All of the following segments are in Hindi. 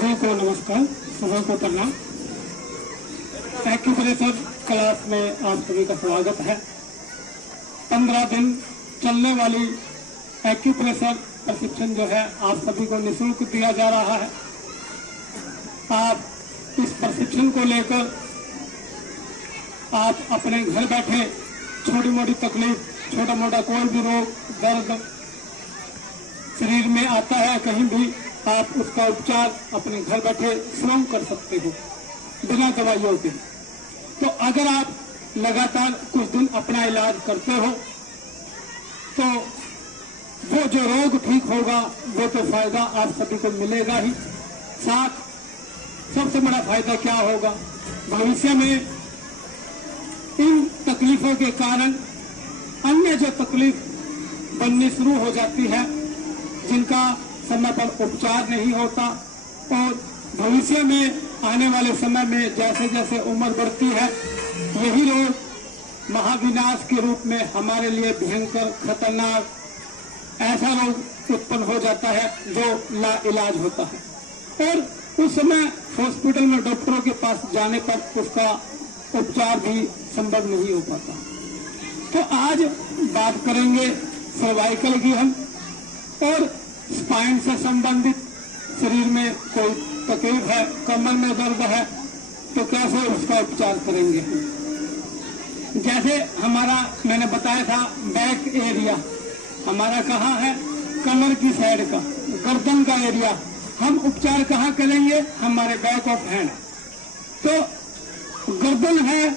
सभी को नमस्कार, सभी को प्रणाम। एक्यूप्रेशर क्लास में आप सभी का स्वागत है। 15 दिन चलने वाली एक्यूप्रेशर प्रशिक्षण जो है आप सभी को निःशुल्क दिया जा रहा है। आप इस प्रशिक्षण को लेकर आप अपने घर बैठे छोटी मोटी तकलीफ, छोटा मोटा कोई भी रोग, दर्द शरीर में आता है कहीं भी, आप उसका उपचार अपने घर बैठे स्वयं कर सकते हो बिना दवाइयों के। तो अगर आप लगातार कुछ दिन अपना इलाज करते हो तो वो जो रोग ठीक होगा वो तो फायदा आप सभी को मिलेगा ही। साथ सबसे बड़ा फायदा क्या होगा, भविष्य में इन तकलीफों के कारण अन्य जो तकलीफ बननी शुरू हो जाती है, जिनका समय पर उपचार नहीं होता और भविष्य में आने वाले समय में जैसे जैसे उम्र बढ़ती है, यही रोग महाविनाश के रूप में हमारे लिए भयंकर खतरनाक ऐसा रोग उत्पन्न हो जाता है जो ला इलाज होता है और उस समय हॉस्पिटल में डॉक्टरों के पास जाने पर उसका उपचार भी संभव नहीं हो पाता। तो आज बात करेंगे सर्वाइकल की हम, और स्पाइन से संबंधित शरीर में कोई तकलीफ है, कमर में दर्द है तो कैसे उसका उपचार करेंगे। जैसे हमारा मैंने बताया था बैक एरिया हमारा कहाँ है, कमर की साइड का, गर्दन का एरिया, हम उपचार कहाँ करेंगे, हमारे बैक ऑफ हैंड। तो गर्दन है,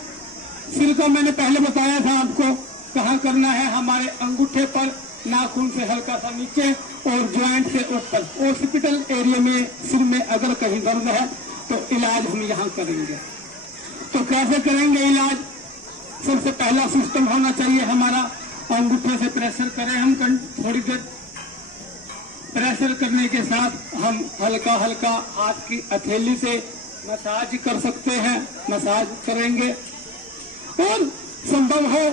सिर का मैंने पहले बताया था आपको कहाँ करना है, हमारे अंगूठे पर, नाखून से हल्का सा नीचे और ज्वाइंट से ऊपर। हॉस्पिटल एरिया में सिर में अगर कहीं दर्द है तो इलाज हम यहाँ करेंगे। तो कैसे करेंगे इलाज, सबसे पहला सिस्टम होना चाहिए हमारा, अंगूठे से प्रेशर करें हम थोड़ी देर, प्रेशर करने के साथ हम हल्का हल्का हाथ की हथेली से मसाज कर सकते हैं, मसाज करेंगे। और संभव हो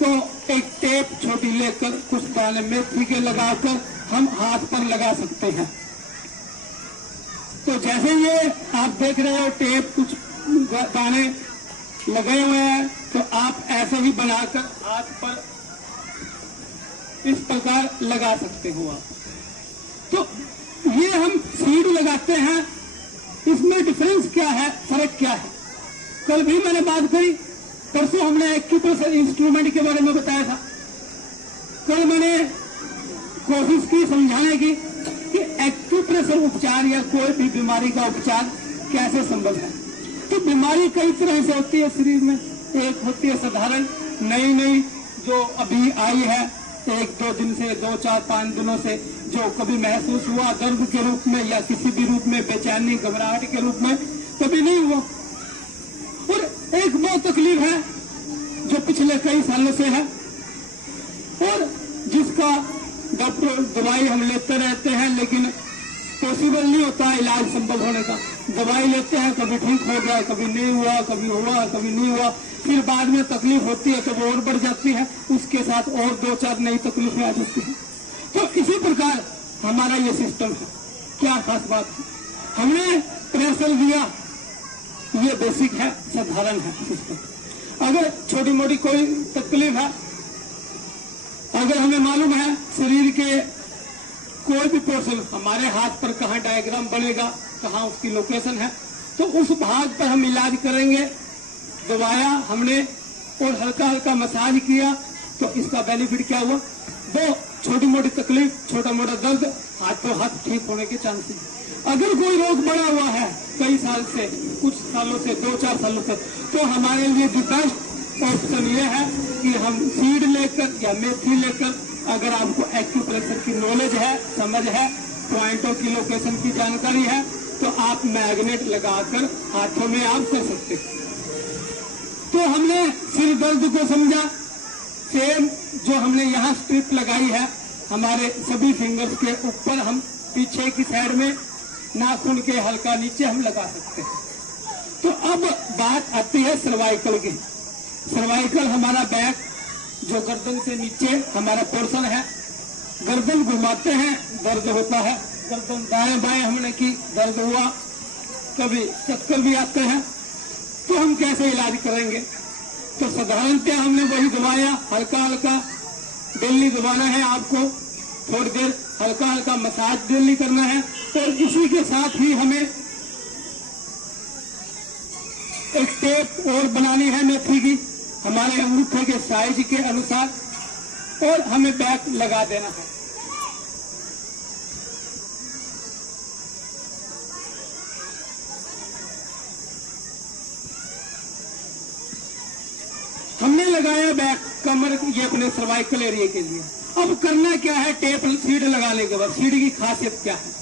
तो एक टेप छोटी लेकर कुछ दाने मेथी के लगाकर हम हाथ पर लगा सकते हैं। तो जैसे ये आप देख रहे हो टेप कुछ दाने लगे हुए हैं, तो आप ऐसे ही बनाकर हाथ पर इस प्रकार लगा सकते हो आप। तो ये हम सीड लगाते हैं, इसमें डिफरेंस क्या है, फर्क क्या है, कल भी मैंने बात करी, परसों हमने एक्यूप्रेशर इंस्ट्रूमेंट के बारे में बताया था। कल मैंने कोशिश की समझाने की कि एक्यूप्रेशर उपचार या कोई भी बीमारी का उपचार कैसे संभव है। तो बीमारी कई तरह से होती है शरीर में, एक होती है साधारण, नई नई जो अभी आई है 1-2 दिन से, 2-4-5 दिनों से, जो कभी महसूस हुआ दर्द के रूप में या किसी भी रूप में, बेचैनी घबराहट के रूप में, कभी नहीं हुआ। और एक वो तकलीफ है जो पिछले कई सालों से है और जिसका डॉक्टर दवाई हम लेते रहते हैं, लेकिन पॉसिबल नहीं होता इलाज संभव होने का। दवाई लेते हैं, कभी ठीक हो गया, कभी नहीं हुआ, कभी हुआ, कभी नहीं हुआ, फिर बाद में तकलीफ होती है तो वो और बढ़ जाती है, उसके साथ और 2-4 नई तकलीफें आ जाती हैं। तो इसी प्रकार हमारा ये सिस्टम है। क्या खास बात है, हमने प्रेशर दिया, ये बेसिक है, साधारण है सिस्टम। अगर छोटी मोटी कोई तकलीफ है, अगर हमें मालूम है शरीर के कोई भी पोर्शन, हमारे हाथ पर कहाँ डायग्राम बनेगा, कहाँ उसकी लोकेशन है, तो उस भाग पर हम इलाज करेंगे। दबाया हमने और हल्का हल्का मसाज किया, तो इसका बेनिफिट क्या हुआ, वो छोटी मोटी तकलीफ, छोटा मोटा दर्द हाथों हाथ ठीक होने के चांसेस। अगर कोई रोग बना हुआ है कई साल से, कुछ सालों से, 2-4 सालों से, तो हमारे लिए द बेस्ट ऑप्शन ये है कि हम सीड लेकर या मेथी लेकर, अगर आपको एक्यूप्रेशर की नॉलेज है, समझ है, पॉइंटों की लोकेशन की जानकारी है, तो आप मैग्नेट लगाकर हाथों में आप कर सकते हैं। तो हमने सिर दर्द को समझा, सेम जो हमने यहाँ स्ट्रिप लगाई है हमारे सभी फिंगर्स के ऊपर, हम पीछे की साइड में नाखून के हल्का नीचे हम लगा सकते हैं। तो अब बात आती है सर्वाइकल की। सर्वाइकल हमारा बैक, जो गर्दन से नीचे हमारा पोर्शन है, गर्दन घुमाते हैं दर्द होता है, गर्दन दाएं बाएं हमने की, दर्द हुआ, कभी चक्कर भी आते हैं, तो हम कैसे इलाज करेंगे? तो साधारणतः हमने वही दवाइयां हल्का हल्का डेली दबाना है आपको, थोड़ी देर हल्का हल्का मसाज डेली करना है, और इसी के साथ ही हमें एक टेप और बनानी है मेथी की हमारे अंगूठे के साइज के अनुसार, और हमें बैक लगा देना है। हमने लगाया बैक कमर, ये अपने सर्वाइकल एरिया के लिए। अब करना क्या है? टेप सीड लगाने के बाद सीड की खासियत क्या है?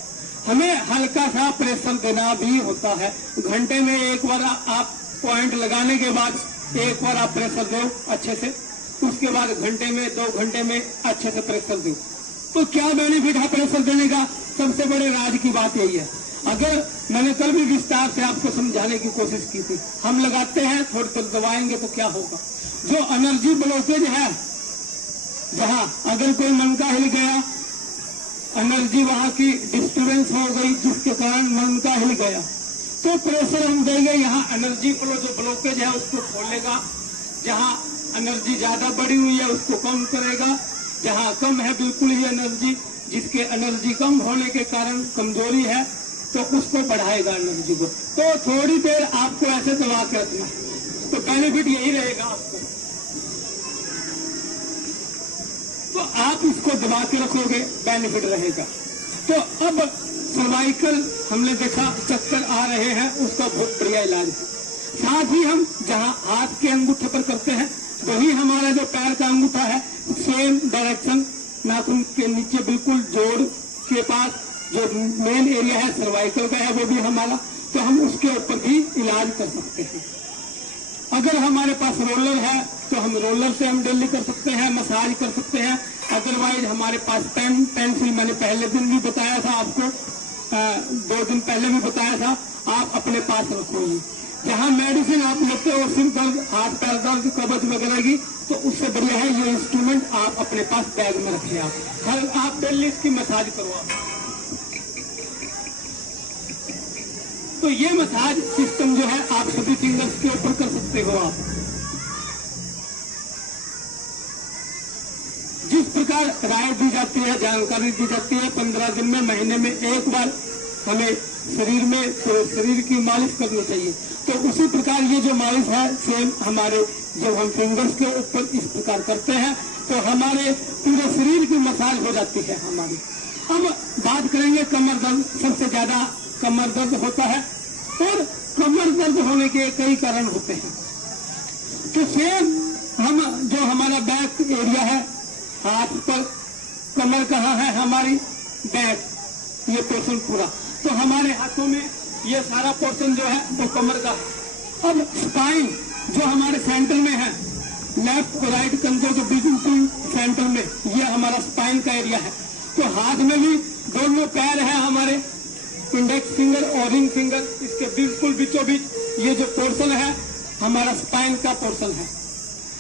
हमें हल्का सा प्रेशर देना भी होता है। घंटे में एक बार आप पॉइंट लगाने के बाद एक बार आप प्रेशर दो अच्छे से, उसके बाद घंटे में 2 घंटे में अच्छे से प्रेशर दो। तो क्या बेनिफिट है प्रेशर देने का? सबसे बड़े राज की बात यही है। अगर मैंने कल भी विस्तार से आपको समझाने की कोशिश की थी, हम लगाते हैं थोड़ी देर दबाएंगे तो क्या होगा? जो एनर्जी ब्लॉकेज है, जहां अगर कोई मन का हिल गया, एनर्जी वहां की डिस्टर्बेंस हो गई जिसके कारण मन का हिल गया, तो प्रेशर हम देंगे, यहाँ एनर्जी फ्लो जो ब्लॉकेज है उसको खोलेगा, जहां एनर्जी ज्यादा बढ़ी हुई है उसको कम करेगा, जहां कम है बिल्कुल ही एनर्जी, जिसके एनर्जी कम होने के कारण कमजोरी है तो उसको बढ़ाएगा एनर्जी को। तो थोड़ी देर आपको ऐसे दबा के रखना, तो बेनिफिट यही रहेगा आपको। तो आप इसको दबा के रखोगे, बेनिफिट रहेगा। तो अब सर्वाइकल हमने देखा चक्कर आ रहे हैं, उसका बहुत बढ़िया इलाज है। साथ ही हम जहां हाथ के अंगूठे पर करते हैं, वही हमारा जो पैर का अंगूठा है, सेम डायरेक्शन नाखून के नीचे बिल्कुल जोड़ के पास जो मेन एरिया है सर्वाइकल का है, वो भी हमारा, तो हम उसके ऊपर भी इलाज कर सकते हैं। अगर हमारे पास रोलर है तो हम रोलर से हम डेली कर सकते हैं, मसाज कर सकते हैं। अदरवाइज हमारे पास पेन पेंसिल, मैंने पहले दिन भी बताया था आपको, 2 दिन पहले भी बताया था, आप अपने पास रखोगे। जहां मेडिसिन आप लेते हो सिर दर्द, हाथ पैर दर्द, कब्ज वगैरह की, तो उससे बढ़िया है ये इंस्ट्रूमेंट आप अपने पास बैग में रखिए। आप डेली इसकी मसाज करवा। तो ये मसाज सिस्टम जो है आप सभी फिंगर्स के ऊपर कर सकते हो। आप जिस प्रकार राय दी जाती है, जानकारी दी जाती है, 15 दिन में, महीने में एक बार हमें शरीर में तो शरीर की मालिश करनी चाहिए, तो उसी प्रकार ये जो मालिश है सेम हमारे जब हम फिंगर्स के ऊपर इस प्रकार करते हैं तो हमारे पूरे शरीर की मसाज हो जाती है हमारी। अब बात करेंगे कमर दर्द। सबसे ज्यादा कमर दर्द होता है, और कमर दर्द होने के कई कारण होते हैं। तो सेम हम जो हमारा बैक एरिया है, हाथ पर कमर कहाँ है हमारी, बैक, ये पोर्शन पूरा, तो हमारे हाथों में ये सारा पोर्शन जो है वो कमर का है। अब स्पाइन जो हमारे सेंटर में है, लेफ्ट और राइट कंधे के बिल्कुल सेंटर में, ये हमारा स्पाइन का एरिया है। तो हाथ में भी दोनों पैर है हमारे, इंडेक्स फिंगर और रिंग फिंगर, इसके बिल्कुल बीचों बीच ये जो पोर्शन है हमारा स्पाइन का पोर्शन है।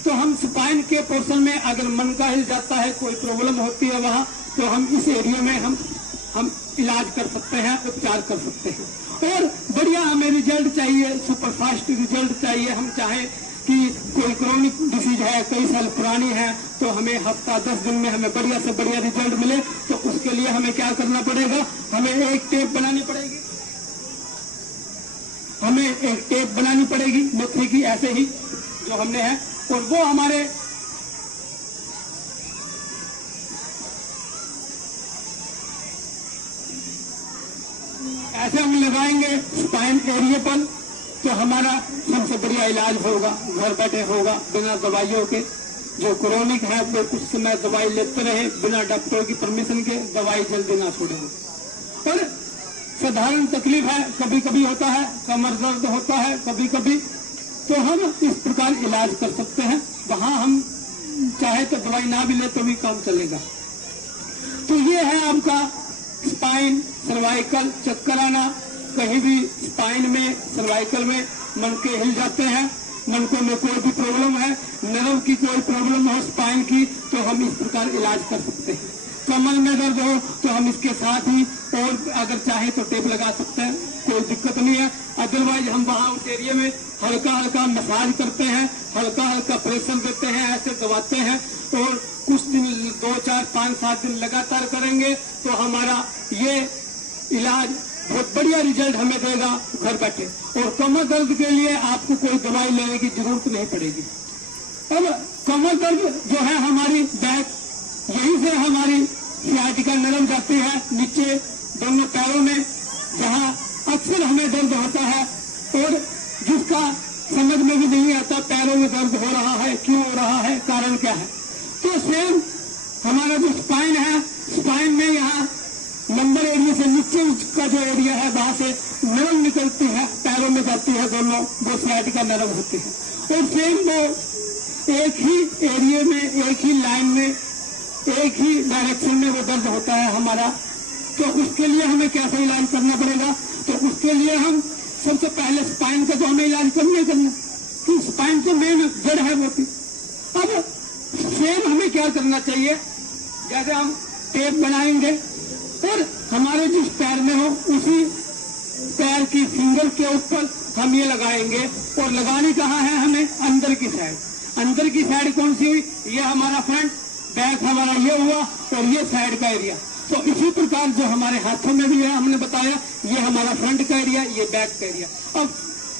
तो हम स्पाइन के पोर्शन में अगर मन का हिल जाता है, कोई प्रॉब्लम होती है वहां, तो हम इस एरिया में हम इलाज कर सकते हैं, उपचार कर सकते हैं। और बढ़िया हमें रिजल्ट चाहिए, सुपर फास्ट रिजल्ट चाहिए। हम चाहें कि कोई क्रोनिक डिसीज है, कई साल पुरानी है, तो हमें हफ्ता 10 दिन में हमें बढ़िया से बढ़िया रिजल्ट मिले, तो उसके लिए हमें क्या करना पड़ेगा? हमें एक टेप बनानी पड़ेगी, हमें एक टेप बनानी पड़ेगी मेथी की, ऐसे ही जो हमने है, और वो हमारे ऐसे हम लगाएंगे स्पाइन एरिया पर, तो हमारा सबसे बढ़िया इलाज होगा, घर बैठे होगा, बिना दवाइयों के। जो क्रोनिक है वो कुछ समय दवाई लेते रहे, बिना डॉक्टर की परमिशन के दवाई जल्दी ना छोड़ेंगे। और साधारण तकलीफ है, कभी कभी होता है, कमर दर्द होता है कभी कभी, तो हम इस प्रकार इलाज कर सकते हैं। वहां हम चाहे तो दवाई ना भी ले तो भी काम चलेगा। तो ये है आपका स्पाइन, सर्वाइकल, चक्कर आना, कहीं भी स्पाइन में, सर्वाइकल में मन के हिल जाते हैं, मन को में कोई भी प्रॉब्लम है, नर्व की कोई प्रॉब्लम हो स्पाइन की, तो हम इस प्रकार इलाज कर सकते हैं। तो कमर में दर्द हो तो हम इसके साथ ही और अगर चाहे तो टेप लगा सकते हैं, कोई दिक्कत नहीं है। अदरवाइज हम वहाँ उस एरिया में हल्का हल्का मसाज करते हैं, हल्का हल्का प्रेशर देते हैं, ऐसे दबाते हैं और कुछ दिन 2, 4, 5, 7 दिन लगातार करेंगे तो हमारा ये इलाज बहुत बढ़िया रिजल्ट हमें देगा घर बैठे। और कमर दर्द के लिए आपको कोई दवाई लेने की जरूरत नहीं पड़ेगी। अब कमर दर्द जो है हमारी बैक, यहीं से हमारी सियाटिका नरम जाती है नीचे दोनों पैरों में, जहां अक्सर हमें दर्द होता है और जिसका समझ में भी नहीं आता पैरों में दर्द हो रहा है, क्यों हो रहा है, कारण क्या है। तो सेम हमारा जो स्पाइन है, स्पाइन में यहाँ नंबर एरिया से नीचे का जो एरिया है वहां से नरम निकलती है, पैरों में जाती है दोनों, वो सियाटिका नरम होती है। और सेम वो एक ही एरिया में, एक ही लाइन में, एक ही डायरेक्शन में वो दर्द होता है हमारा। तो उसके लिए हमें कैसा इलाज करना पड़ेगा, तो उसके लिए हम सबसे पहले स्पाइन का तो हमें इलाज करना ही करना, कि स्पाइन तो मेन जड़ है वो थी। अब सेम हमें क्या करना चाहिए, जैसे हम टेप बनाएंगे और हमारे जिस पैर में हो उसी पैर की फिंगर के ऊपर हम ये लगाएंगे। और लगानी कहाँ है हमें, अंदर की साइड। अंदर की साइड कौन सी हुई, ये हमारा फ्रंट, बैक हमारा ये हुआ और ये साइड का एरिया। तो इसी प्रकार जो हमारे हाथों में भी है, हमने बताया ये हमारा फ्रंट का एरिया, ये बैक का एरिया। अब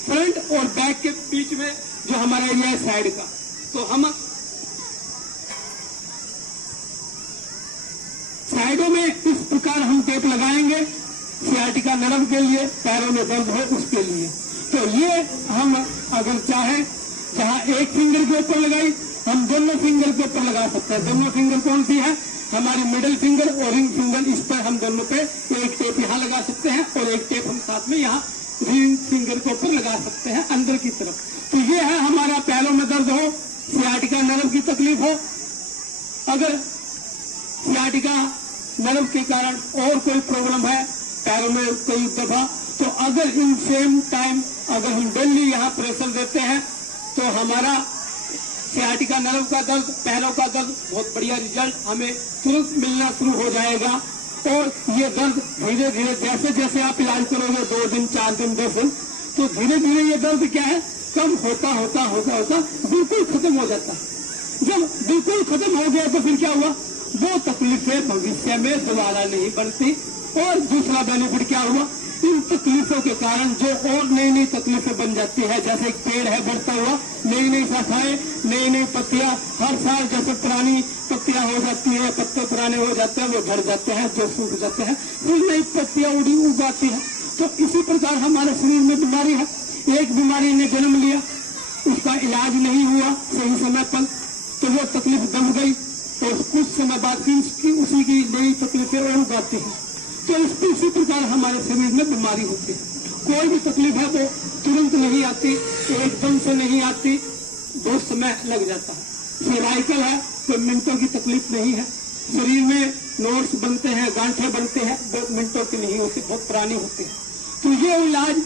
फ्रंट और बैक के बीच में जो हमारा एरिया है साइड का, तो हम साइडों में इस प्रकार हम टेप लगाएंगे सियाटिका नरम के लिए, पैरों में दर्द हो उसके लिए। तो ये हम अगर चाहें जहां एक फिंगर के ऊपर लगाई, हम दोनों फिंगर के ऊपर लगा सकते हैं। दोनों फिंगर कौन सी है, हमारी मिडिल फिंगर और रिंग फिंगर, इस पर हम दोनों पे एक टेप यहाँ लगा सकते हैं और एक टेप हम साथ में यहाँ रिंग फिंगर के ऊपर लगा सकते हैं अंदर की तरफ। तो ये है हमारा पैरों में दर्द हो, सियाटिका नर्व की तकलीफ हो। अगर सियाटिका नर्व के कारण और कोई प्रॉब्लम है पैरों में कई दफा, तो अगर इन सेम टाइम अगर हम डेली यहाँ प्रेशर देते हैं तो हमारा सियाटिका नर्व का दर्द, पैरों का दर्द, बहुत बढ़िया रिजल्ट हमें तुरंत मिलना शुरू हो जाएगा। और ये दर्द धीरे धीरे जैसे जैसे आप इलाज करोगे 2 दिन, 4 दिन, 10 दिन, तो धीरे धीरे ये दर्द क्या है, कम होता होता होता होता बिल्कुल खत्म हो जाता है। जब बिल्कुल खत्म हो गया तो फिर क्या हुआ, वो तकलीफें भविष्य में दोबारा नहीं बनती। और दूसरा बेनिफिट क्या हुआ, इन तकलीफों के कारण जो और नई नई तकलीफें बन जाती है, जैसे एक पेड़ है बढ़ता हुआ, नई नई शाखाएं, नई नई पत्तियां, हर साल जैसे पुरानी पत्तियां हो जाती है, पत्ते पुराने हो जाते हैं, वो झड़ जाते हैं, जो सूख जाते हैं, फिर नई पत्तियां उग आती है। तो इसी प्रकार हमारे शरीर में बीमारी है। एक बीमारी ने जन्म लिया, उसका इलाज नहीं हुआ सही समय पर, तो वो तकलीफ दब गई और कुछ समय बाद फिर उसी की नई तकलीफें और उग आती है। तो इसी प्रकार हमारे शरीर में बीमारी होती है। कोई भी तकलीफ है वो तुरंत नहीं आती, एकदम से नहीं आती, बहुत समय लग जाता है। सर्वाइकल है, कोई मिनटों की तकलीफ नहीं है। शरीर में नोट्स बनते हैं, गांठें बनते हैं, बहुत मिनटों की नहीं होती, बहुत पुरानी होती है। तो ये इलाज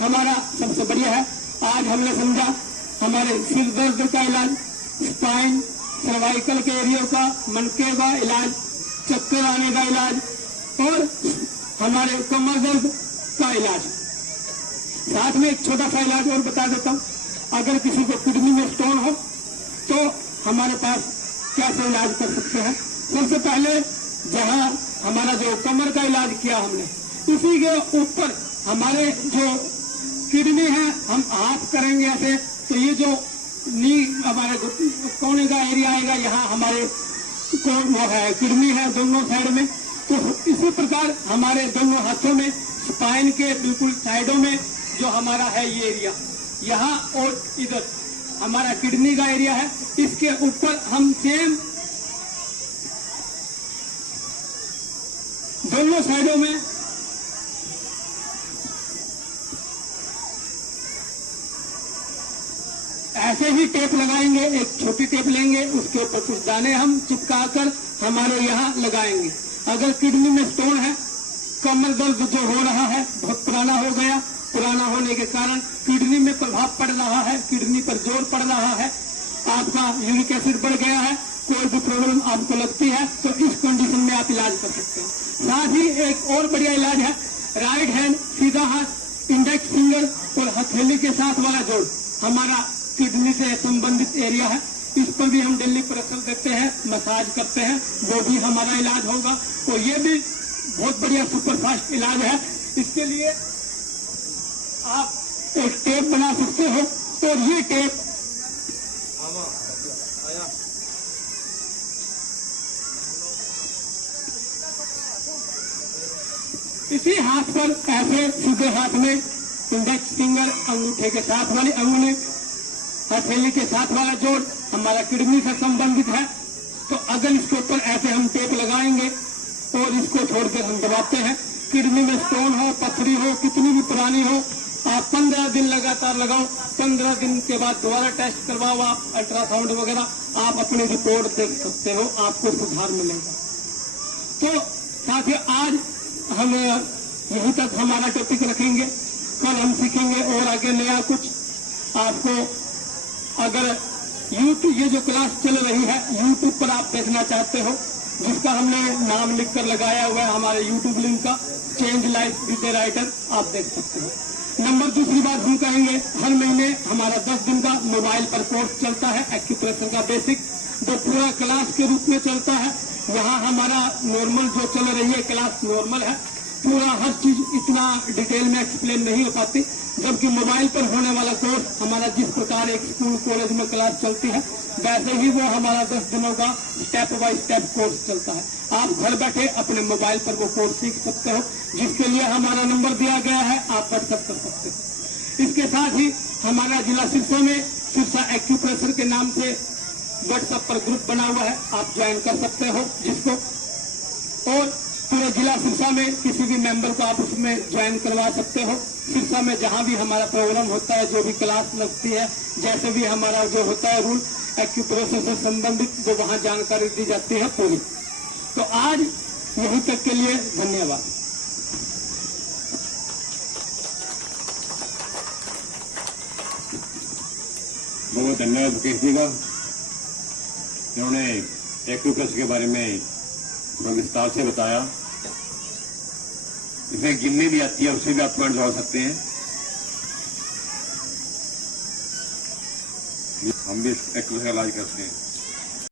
हमारा सबसे बढ़िया है। आज हमने समझा हमारे सिर दर्द का इलाज, स्पाइन, सर्वाइकल के एरिया का, मनके का इलाज, चक्कर आने का इलाज और हमारे कमर दर्द का इलाज। साथ में एक छोटा सा इलाज और बता देता हूँ। अगर किसी को किडनी में स्टोन हो तो हमारे पास कैसे इलाज कर सकते हैं। सबसे पहले जहां हमारा जो कमर का इलाज किया हमने, उसी के ऊपर हमारे जो किडनी है, हम हाथ करेंगे ऐसे, तो ये जो नी हमारे कोने का एरिया आएगा, यहाँ हमारे वो है किडनी है दोनों साइड में। तो इसी प्रकार हमारे दोनों हाथों में स्पाइन के बिल्कुल साइडों में जो हमारा है ये एरिया, यहाँ और इधर हमारा किडनी का एरिया है, इसके ऊपर हम सेम दोनों साइडों में ऐसे ही टेप लगाएंगे। एक छोटी टेप लेंगे, उसके ऊपर कुछ दाने हम चिपकाकर हमारे यहाँ लगाएंगे। अगर किडनी में स्टोन है, कमर दर्द जो हो रहा है बहुत पुराना हो गया, पुराना होने के कारण किडनी में प्रभाव पड़ रहा है, किडनी पर जोर पड़ रहा है, आपका यूरिक एसिड बढ़ गया है, कोई भी प्रॉब्लम आपको लगती है तो इस कंडीशन में आप इलाज कर सकते हैं। साथ ही एक और बढ़िया इलाज है राइट हैंड, सीधा हाथ, इंडेक्स फिंगर और हथेली के साथ वाला जोड़, हमारा किडनी से संबंधित एरिया है। इस पर भी हम डेली प्रेशर देते हैं, मसाज करते हैं, वो भी हमारा इलाज होगा। और ये भी बहुत बढ़िया सुपरफास्ट इलाज है। इसके लिए आप एक टेप बना सकते हो और ये टेप इसी हाथ पर ऐसे सीधे हाथ में इंडेक्स फिंगर, अंगूठे के साथ वाली अंगुली, हथेली के साथ वाला जोड़ हमारा किडनी से संबंधित है। तो अगर इसके ऊपर ऐसे हम टेप लगाएंगे और इसको छोड़कर हम दबाते हैं, किडनी में स्टोन हो, पथरी हो, कितनी भी पुरानी हो, आप 15 दिन लगातार लगाओ। 15 दिन के बाद दोबारा टेस्ट करवाओ, आप अल्ट्रासाउंड वगैरह, आप अपनी रिपोर्ट देख सकते हो, आपको सुधार मिलेगा। तो साथियों, आज हम यहीं तक हमारा टॉपिक रखेंगे। कल हम सीखेंगे और आगे नया कुछ। आपको अगर यूट्यूब, ये जो क्लास चल रही है यूट्यूब पर आप देखना चाहते हो, जिसका हमने नाम लिखकर लगाया हुआ है हमारे यूट्यूब लिंक का, change life with the writer, आप देख सकते हो। नंबर दूसरी बात हम कहेंगे, हर महीने हमारा 10 दिन का मोबाइल पर कोर्स चलता है एक्यूप्रेशर का बेसिक, जो पूरा क्लास के रूप में चलता है। यहाँ हमारा नॉर्मल जो चल रही है क्लास नॉर्मल है, पूरा हर चीज इतना डिटेल में एक्सप्लेन नहीं हो पाती। जबकि मोबाइल पर होने वाला कोर्स हमारा जिस प्रकार एक स्कूल कॉलेज में क्लास चलती है, वैसे ही वो हमारा 10 दिनों का स्टेप बाय स्टेप कोर्स चलता है। आप घर बैठे अपने मोबाइल पर वो कोर्स सीख सकते हो, जिसके लिए हमारा नंबर दिया गया है, आप व्हाट्सएप कर सकते हो। इसके साथ ही हमारा जिला सिरसा में सिरसा एक्यूप्रेशर के नाम से व्हाट्सएप पर ग्रुप बना हुआ है, आप ज्वाइन कर सकते हो जिसको। और पूरे जिला सिरसा में किसी भी मेंबर को आप उसमें ज्वाइन करवा सकते हो। सिरसा में जहां भी हमारा प्रोग्राम होता है, जो भी क्लास लगती है, जैसे भी हमारा जो होता है रूल एक्यूप्रेशर से संबंधित, वो वहां जानकारी दी जाती है पूरी। तो आज यहीं तक के लिए धन्यवाद। बहुत धन्यवाद मुकेश जी का, जिन्होंने एक्यूप्रेशर के बारे में विस्तार से बताया। इसमें गिननी भी आती है, उससे भी आप पॉइंट जोड़ सकते हैं। हम भी एक्यूप्रेशर का इलाज करते हैं।